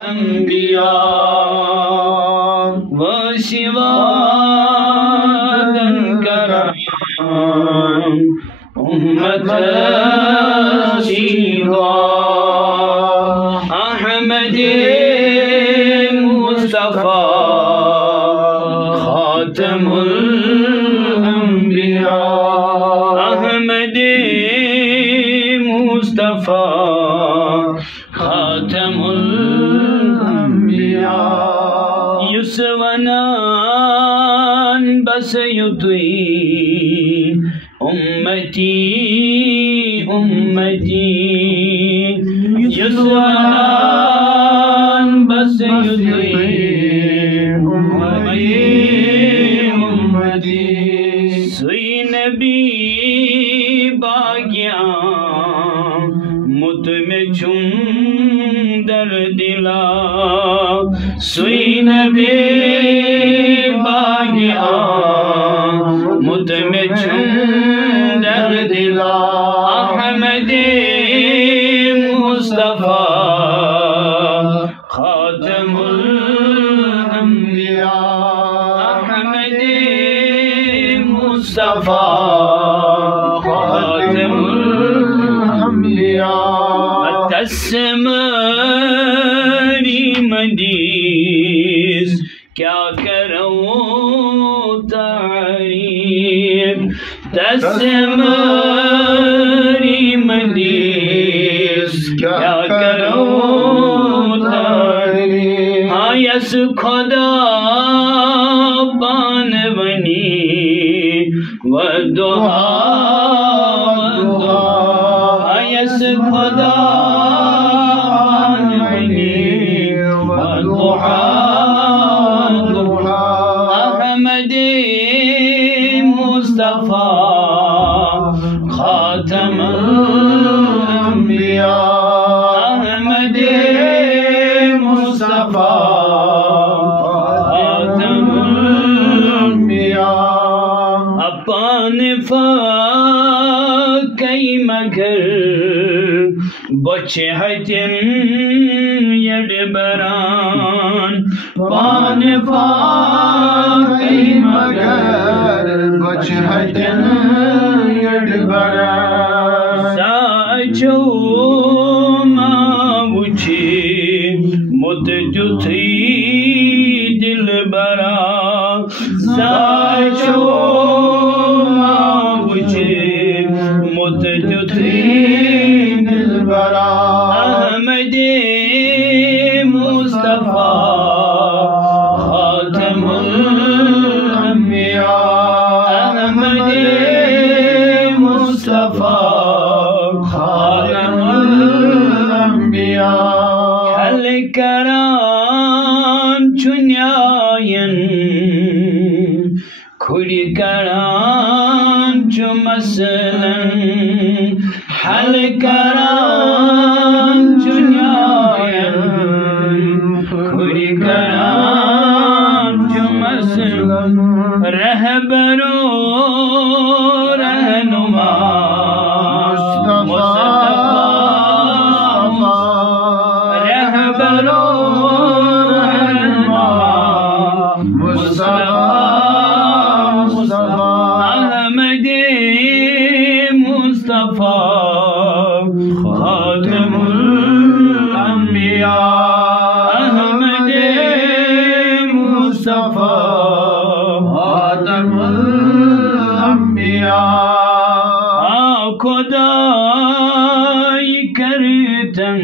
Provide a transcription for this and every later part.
अंबिया व शिवादन कराम उम्मत शिवा अहमद मुस्तफा खातमुल अंबिया अहमद मुस्तफा खातमुल अंबिया युसवनान बस युतुई उम्मती उम्मती युसवनान बस युतुई उम्मती उम्मती सुई नबी बागिया मुत में चुम दर दिला सुई नबी बागिया मुत में चुम दर दिला अहमद मुस्तफा खातमुल अंबिया अहमद मुस्तफा खातमुल अंबिया तस्मरी मदीस क्या करूं तारीफ तस्मरी मदीस क्या करूं तारीफ हाँ यस खुदा बानवनी व दुआ यस खुदा अहमद मुस्तफा खातमुल अंबिया अहमद मुस्तफा खातमुल अंबिया अपन कई मगर बचे हजन यड बरान पान कई मगर बचे हजन यड बरान साचो मावुची मुत जुथी दिल बरा साचो मावुची मुत जुथी दिल बरा अहमद मुस्तफा खातमुल अंबिया अहमद मुस्तफा खातमुल अंबिया हल करान चुन्यायन खुड़ी करान चु मसलन हल करान चुन्यायन खुड़ी करान चु मसलन रहबरो रहनुमा रहबरो रहनुमा मुस्तफा अहमद मुस्तफा खातमुल अंबिया अहमद मुस्तफा खातमुल अंबिया खुदाई करतन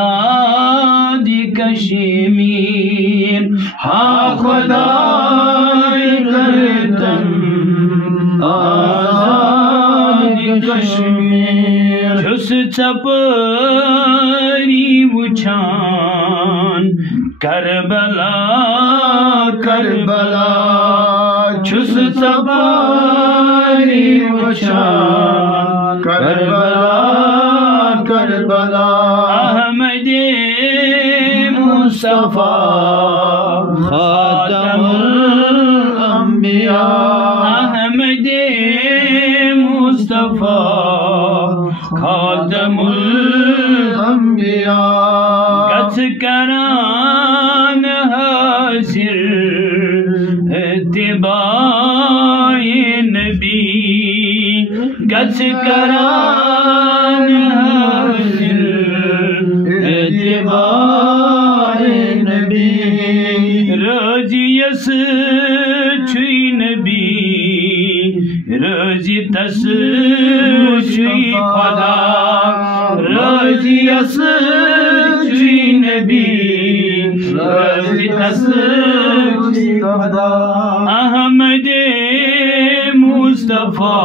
आजादी कश्मीर हाँ खुदाई करतन आजादी कश्मीर छुस चपरी वुछान करबला करबला छुस चपरी वुछान करबला करबला अहमद मुस्तफा खातमुल अंबिया अहमद मुस्तफा खातमुल अंबिया अंबिया गच करान हासिल इत्तिबाए नबी गच करान हासिल इत्तिबाए नबी रजियस छुई नबी रजी तस छुई खुदा रजियस छुई नबी रजी तस छुई खुदा अहमद मुस्तफा